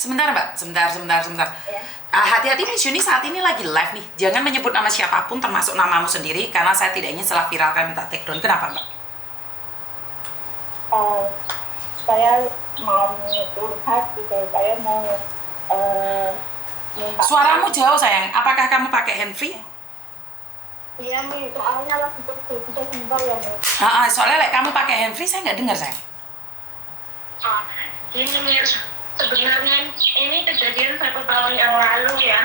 Sebentar Mbak, sebentar. Ya. Hati-hati nih, Shuni saat ini lagi live nih. Jangan menyebut nama siapapun termasuk namamu sendiri karena saya tidak ingin setelah viralkan minta take down. Kenapa Mbak? Saya mau curhat gitu, saya mau minta. Suaramu jauh sayang. Apakah kamu pakai handfree? Iya Mi, soalnya lagi kita sebentar ya Mi. Soalnya kamu pakai handfree saya nggak dengar sayang. Ini Mir, sebenarnya ini kejadian 1 tahun yang lalu ya.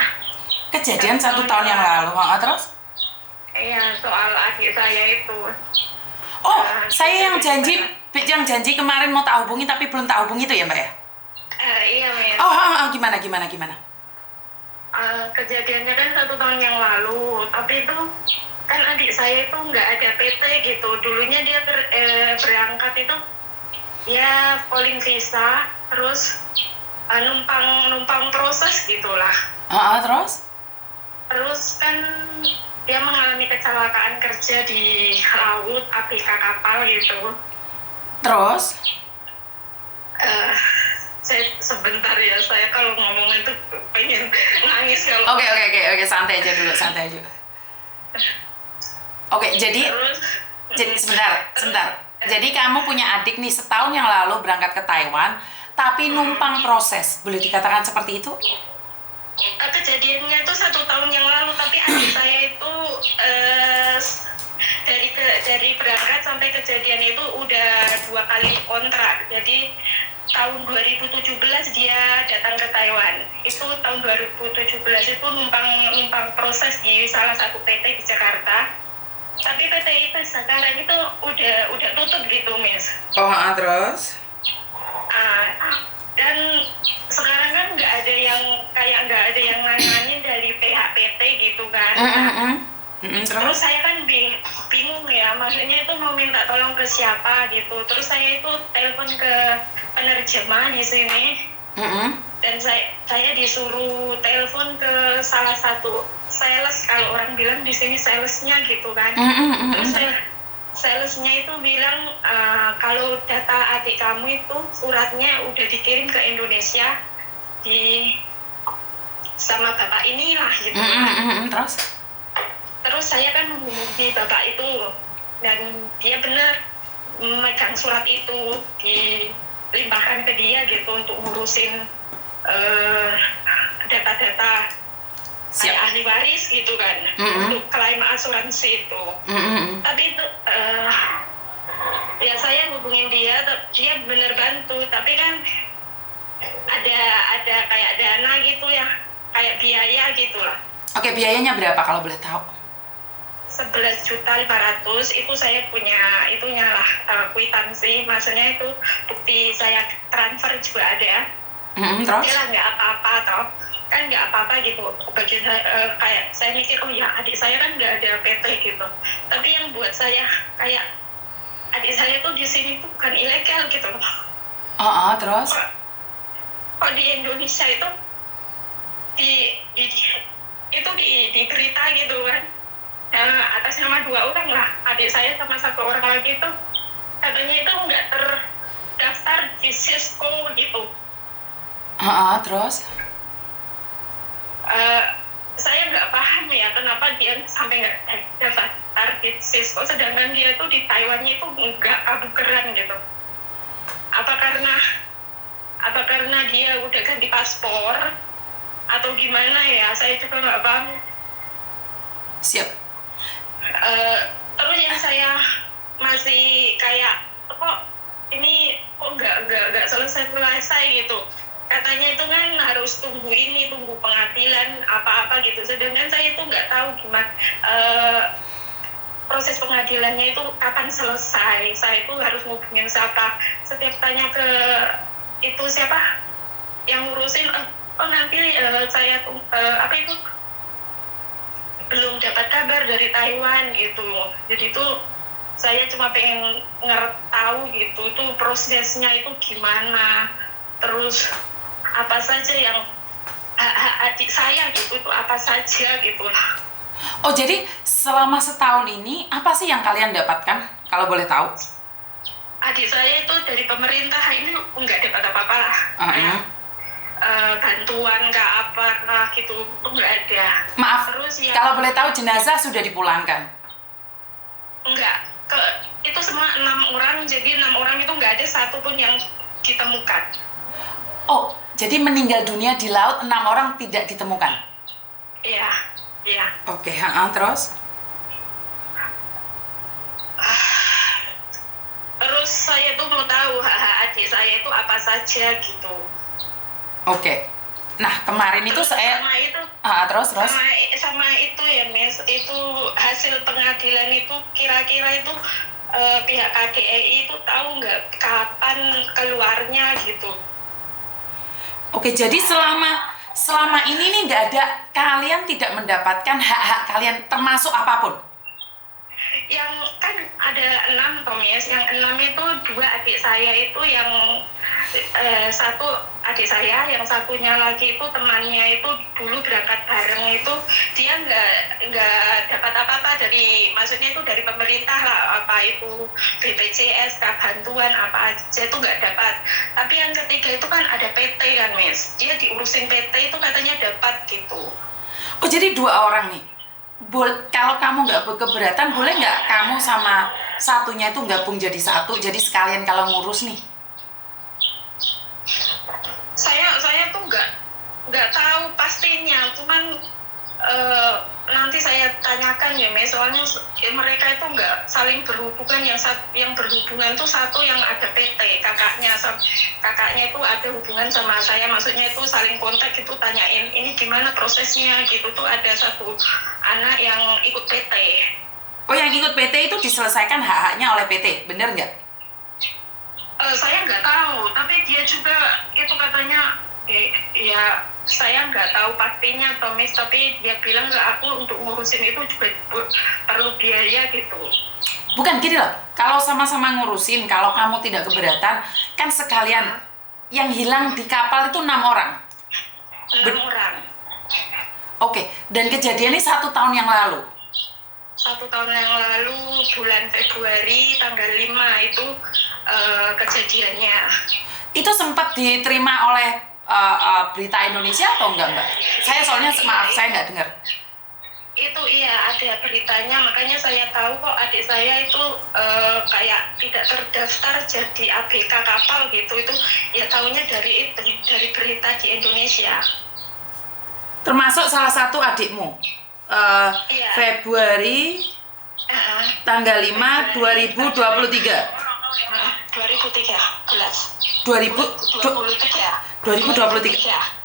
Kejadian 1 tahun yang lalu, terus? Iya, soal adik saya itu. Saya yang janji kemarin mau tak hubungi tapi belum tak hubungi itu ya Mbak ya? Iya Mir. Gimana? Kejadiannya kan 1 tahun yang lalu, tapi itu kan adik saya itu nggak ada PT gitu. Dulunya dia berangkat itu ya calling visa, terus numpang proses gitulah. Terus kan dia mengalami kecelakaan kerja di laut, ABK kapal gitu. Terus? Sebentar ya, saya kalau ngomong itu pengen nangis kalau. Oke, santai aja dulu. Jadi sebentar. Jadi kamu punya adik nih setahun yang lalu berangkat ke Taiwan, tapi numpang proses, boleh dikatakan seperti itu? Kejadiannya itu 1 tahun yang lalu, tapi adik saya itu dari berangkat sampai kejadian itu udah 2 kali kontrak. Jadi tahun 2017 dia datang ke Taiwan. Itu tahun 2017 itu numpang proses di salah satu PT di Jakarta. Tapi PT itu sekarang itu udah tutup gitu, Miss. Terus? Dan sekarang kan nggak ada yang nanyain dari pihak PT gitu kan. Terus saya kan bingung ya, maksudnya itu mau minta tolong ke siapa gitu. Terus saya itu telepon ke penerjemah di sini. Dan saya disuruh telepon ke salah satu sales, kalau orang bilang di sini salesnya gitu kan. Terus salesnya itu bilang kalau data adik kamu itu suratnya udah dikirim ke Indonesia sama bapak inilah gitu. Terus saya kan menghubungi bapak itu dan dia benar memegang surat itu, dilimpahkan ke dia gitu untuk ngurusin data-data kayak ahli waris gitu kan, untuk klaim asuransi itu. Tapi itu ya saya hubungin dia bener bantu, tapi kan ada kayak dana gitu ya, kayak biaya gitu lah. Oke, biayanya berapa kalau boleh tahu? 11.500.000 itu saya punya itunya lah, kwitansi, maksudnya itu bukti saya transfer juga ada. Terus? Dia lah nggak apa-apa toh, kan nggak apa-apa gitu. Bagi saya, kayak saya mikir ya adik saya kan nggak ada PT gitu. Tapi yang buat saya kayak adik saya tuh di sini tuh bukan ilegal gitu. Terus? Kok di Indonesia itu diberita gitu kan. Atas nama 2 orang lah, adik saya sama 1 orang lagi itu katanya itu nggak terdaftar di Cisco gitu. Terus? Saya nggak paham ya kenapa dia sampai nggak daftar di Cisco, sedangkan dia tuh di Taiwannya itu nggak abukeran gitu. Apa karena dia udah ganti paspor atau gimana ya, saya juga nggak paham. Siap. Terus yang saya masih kayak kok nggak selesai gitu. Katanya itu kan harus tunggu pengadilan apa gitu. Sedangkan saya itu nggak tahu gimana proses pengadilannya itu kapan selesai. Saya itu harus ngubungin siapa. Setiap tanya ke itu siapa yang ngurusin, nanti saya belum dapat kabar dari Taiwan gitu. Jadi itu saya cuma pengen tahu gitu, itu prosesnya itu gimana, terus apa saja yang hak adik saya gitu, itu apa saja gitu lah. Jadi selama setahun ini apa sih yang kalian dapatkan kalau boleh tahu? Adik saya itu dari pemerintah ini nggak dapat apa-apa lah. bantuan kah apa kah gitu itu nggak ada. Maaf, terus ya kalau boleh tahu jenazah sudah dipulangkan? enggak, itu semua 6 orang, jadi 6 orang itu nggak ada satupun yang ditemukan. Oh, jadi meninggal dunia di laut 6 orang tidak ditemukan? Iya, iya. Oke, terus? Terus saya tuh mau tahu hak-hak adik saya itu apa saja gitu. Oke. Nah, kemarin itu saya sama itu terus sama itu ya Miss, itu hasil pengadilan itu kira-kira itu pihak KDRI itu tahu nggak kapan keluarnya gitu. Oke, jadi selama ini nih nggak ada, kalian tidak mendapatkan hak-hak kalian termasuk apapun? Yang kan ada 6 Tomis, yang 6 itu 2 adik saya itu yang satu adik saya, yang satunya lagi itu temannya itu dulu berangkat bareng itu dia nggak dapat apa-apa dari, maksudnya itu dari pemerintah lah, apa itu BPJS, bantuan apa aja itu nggak dapat. Tapi yang ketiga itu kan ada PT kan Miss, dia diurusin PT itu katanya dapat gitu. Oh, jadi 2 orang nih. Kalau kamu nggak keberatan, boleh nggak kamu sama satunya itu gabung jadi satu, jadi sekalian kalau ngurus nih? Saya tuh nggak tahu pastinya, cuman nanti saya tanyakan ya Mes, soalnya mereka itu nggak saling berhubungan, yang berhubungan tuh satu yang ada PT, kakaknya itu ada hubungan sama saya, maksudnya itu saling kontak itu, tanyain ini gimana prosesnya gitu, tuh ada satu anak yang ikut PT. Oh, yang ikut PT itu diselesaikan hak-haknya oleh PT, bener nggak? Saya nggak tahu, tapi dia juga itu katanya ya saya nggak tahu pastinya Tomis, tapi dia bilang ke aku untuk ngurusin itu juga perlu biaya gitu. Bukan gini loh, kalau sama-sama ngurusin, kalau kamu tidak keberatan, kan sekalian yang hilang di kapal itu 6 orang. 6 orang. Oke, dan kejadiannya 1 tahun yang lalu? 1 tahun yang lalu, bulan Februari, tanggal 5 itu kejadiannya. Itu sempat diterima oleh Berita Indonesia atau enggak, Mbak? Saya soalnya, maaf, saya nggak dengar. Itu iya, ada beritanya, makanya saya tahu kok adik saya itu kayak tidak terdaftar jadi ABK kapal gitu, itu ya tahunya dari berita di Indonesia. Termasuk salah satu adikmu, Iya. Februari tanggal 5 2023. 2023.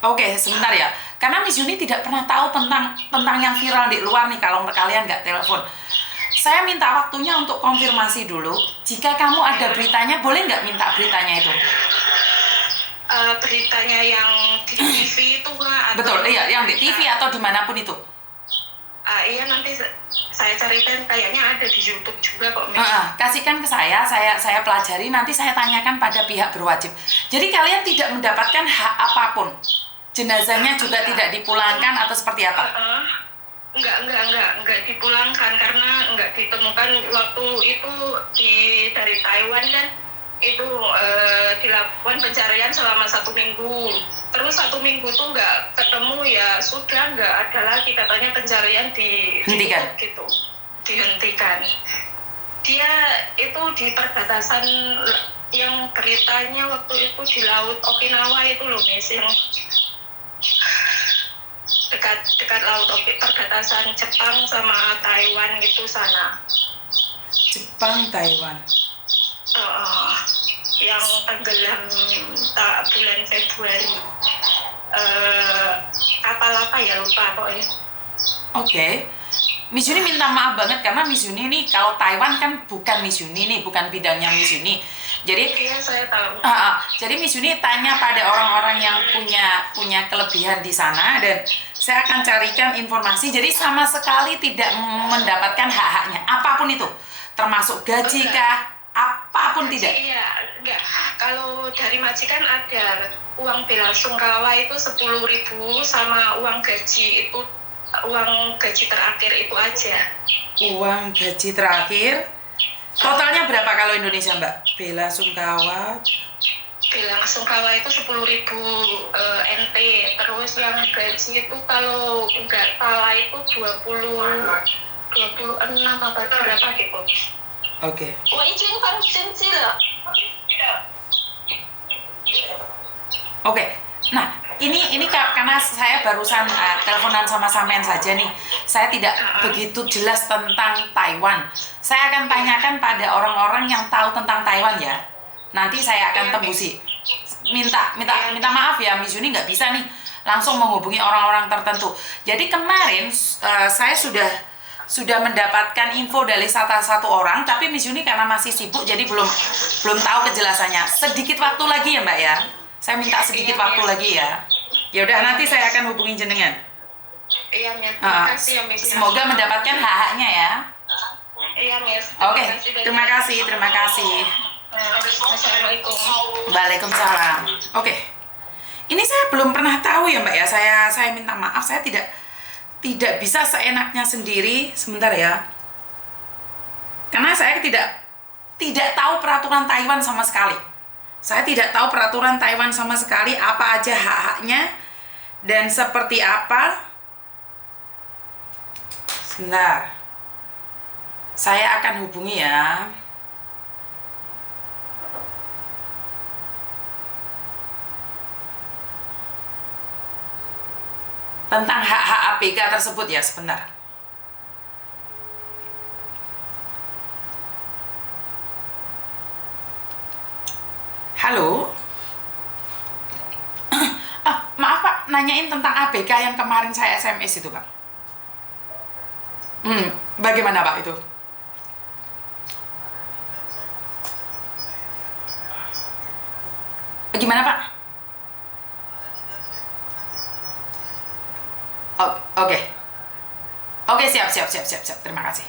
Oke, sebentar ya. Karena Miss Yuni tidak pernah tahu tentang yang viral di luar nih kalau kalian nggak telepon. Saya minta waktunya untuk konfirmasi dulu. Jika kamu ada beritanya, boleh nggak minta beritanya itu? Beritanya yang di TV itu nggak? Betul, iya, yang di TV atau dimanapun itu. Iya, nanti saya carikan, kayaknya ada di YouTube juga kok. Kasihkan ke saya pelajari, nanti saya tanyakan pada pihak berwajib. Jadi kalian tidak mendapatkan hak apapun, jenazahnya juga tidak dipulangkan atau seperti apa? Enggak dipulangkan karena enggak ditemukan waktu itu dari Taiwan kan. Itu dilakukan pencarian selama 1 minggu, terus 1 minggu tuh nggak ketemu, ya sudah nggak ada lagi, katanya pencarian dihentikan gitu, dihentikan. Dia itu di perbatasan, yang beritanya waktu itu di laut Okinawa itu loh Miss, yang dekat laut perbatasan Jepang sama Taiwan gitu sana. Jepang, Taiwan. Yang tenggelam bulan Februari, kapal apa ya, lupa pokoknya. Oke. Miss Yuni minta maaf banget karena Miss Yuni ini kalau Taiwan kan bukan Miss Yuni nih, bukan bidangnya Miss Yuni. Jadi iya, saya tahu. Jadi Miss Yuni tanya pada orang-orang yang punya kelebihan di sana, dan saya akan carikan informasi. Jadi sama sekali tidak mendapatkan hak-haknya apapun itu, termasuk gaji kah? Apapun tidak? Iya, enggak. Kalau dari majikan ada uang bela sungkawa itu 10.000 sama uang gaji itu, uang gaji terakhir itu aja. Uang gaji terakhir. Totalnya berapa kalau Indonesia, Mbak? Bela sungkawa bela sungkawa itu 10.000 NT, terus yang gaji itu kalau nggak salah itu 26 apa berapa gitu. Oke. Oke. Nah, ini karena saya barusan teleponan sama sampean saja nih. Saya tidak begitu jelas tentang Taiwan. Saya akan tanyakan pada orang-orang yang tahu tentang Taiwan ya. Nanti saya akan tembusi. Minta maaf ya, Miss Yuni nggak bisa nih langsung menghubungi orang-orang tertentu. Jadi kemarin saya sudah mendapatkan info dari satu orang, tapi Miss Yuni karena masih sibuk jadi belum tahu kejelasannya. Sedikit waktu lagi ya Mbak ya. Saya minta sedikit waktu lagi ya. Ya udah, nanti saya akan hubungi jenengan. Iya, Miss. Terima kasih ya, Miss. Semoga mendapatkan hak-haknya ya. Iya, Miss. Oke, terima kasih. Assalamualaikum. Waalaikumsalam. Oke. Ini saya belum pernah tahu ya Mbak ya. Saya minta maaf, saya tidak bisa seenaknya sendiri. Sebentar ya. Karena saya tidak tahu peraturan Taiwan sama sekali. Saya tidak tahu peraturan Taiwan sama sekali, apa aja hak-haknya dan seperti apa. Sebentar. Saya akan hubungi ya. Tentang hak-hak ABK tersebut ya, sebentar. Halo. Maaf Pak, nanyain tentang ABK yang kemarin saya SMS itu Pak. Bagaimana Pak itu? Gimana Pak? Oke, siap. Terima kasih.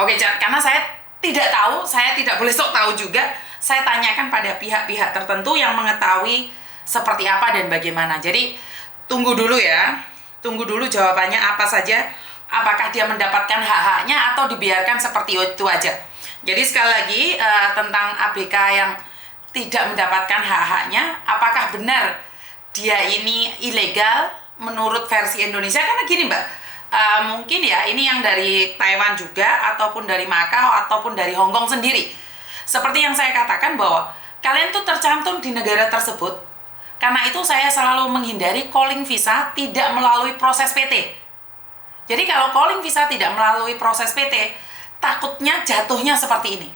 Oke, karena saya tidak tahu, saya tidak boleh sok tahu juga. Saya tanyakan pada pihak-pihak tertentu yang mengetahui seperti apa dan bagaimana. Jadi tunggu dulu ya. Tunggu dulu jawabannya apa saja. Apakah dia mendapatkan hak-haknya atau dibiarkan seperti itu aja. Jadi sekali lagi tentang ABK yang tidak mendapatkan hak-haknya, apakah benar dia ini ilegal menurut versi Indonesia? Karena gini Mbak, mungkin ya ini yang dari Taiwan juga, ataupun dari Macau, ataupun dari Hong Kong sendiri. Seperti yang saya katakan bahwa kalian tuh tercantum di negara tersebut. Karena itu saya selalu menghindari calling visa tidak melalui proses PT. Jadi kalau calling visa tidak melalui proses PT, takutnya jatuhnya seperti ini.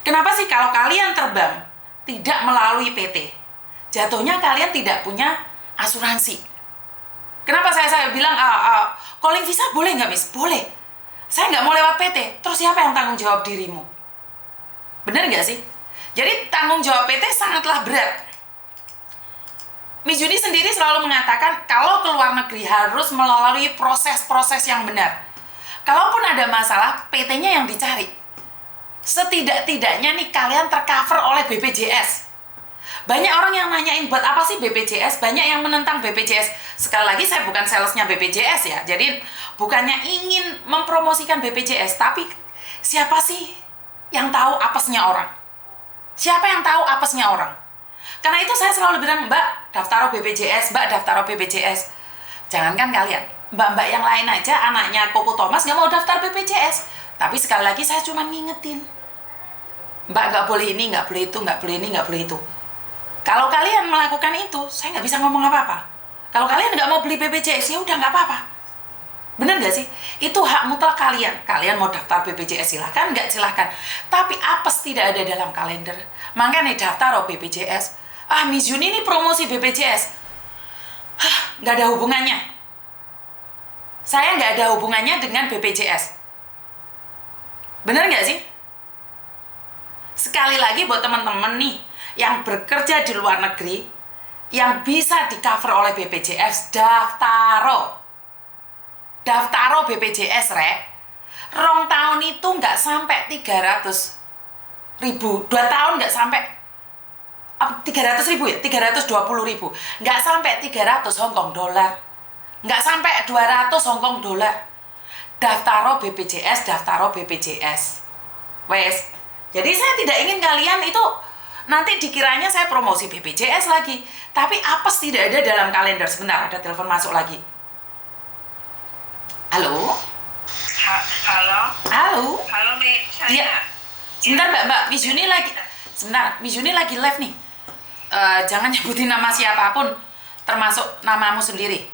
Kenapa sih kalau kalian terbang tidak melalui PT? Jatuhnya kalian tidak punya asuransi. Kenapa saya bilang calling visa boleh nggak Miss? Boleh. Saya nggak mau lewat PT. Terus siapa yang tanggung jawab dirimu? Bener nggak sih? Jadi tanggung jawab PT sangatlah berat. Miss Yuni sendiri selalu mengatakan kalau ke luar negeri harus melalui proses-proses yang benar. Kalaupun ada masalah, PT-nya yang dicari. Setidak-tidaknya nih kalian tercover oleh BPJS. Banyak orang yang nanyain buat apa sih BPJS, banyak yang menentang BPJS. Sekali lagi saya bukan salesnya BPJS ya, jadi bukannya ingin mempromosikan BPJS, tapi siapa sih yang tahu apesnya orang? Siapa yang tahu apesnya orang? Karena itu saya selalu bilang, Mbak daftar BPJS, Mbak daftar BPJS. Jangankan kalian, mbak-mbak yang lain aja, anaknya Koko Thomas nggak mau daftar BPJS. Tapi sekali lagi saya cuma ngingetin, Mbak nggak boleh ini, nggak boleh itu, nggak boleh ini, nggak boleh itu. Kalau kalian melakukan itu, saya nggak bisa ngomong apa-apa. Kalau kalian nggak mau beli BPJS, ya udah nggak apa-apa. Bener nggak sih? Itu hak mutlak kalian. Kalian mau daftar BPJS silahkan, nggak silahkan. Tapi apes tidak ada dalam kalender. Makanya daftar BPJS. Miss Yuni ini promosi BPJS. Nggak ada hubungannya. Saya nggak ada hubungannya dengan BPJS. Bener nggak sih? Sekali lagi buat teman-teman nih yang bekerja di luar negeri, yang bisa di-cover oleh BPJS, daftaro BPJS, rek. Rong tahun itu nggak sampai 300.000. 2 tahun nggak sampai 300.000 ya? 320.000. Nggak sampai 300 Hongkong dolar. Nggak sampai 200 Hongkong dolar. Daftaro BPJS. Wes, Jadi saya tidak ingin kalian itu nanti dikiranya saya promosi BPJS lagi. Tapi apes tidak ada dalam kalender. Sebentar, ada telepon masuk lagi. Halo? Halo? Halo? Halo, Mi. Iya. Sebentar, Mbak Miss Juni lagi. Sebentar, Miss Juni lagi live nih. Jangan nyebutin nama siapapun, termasuk namamu sendiri.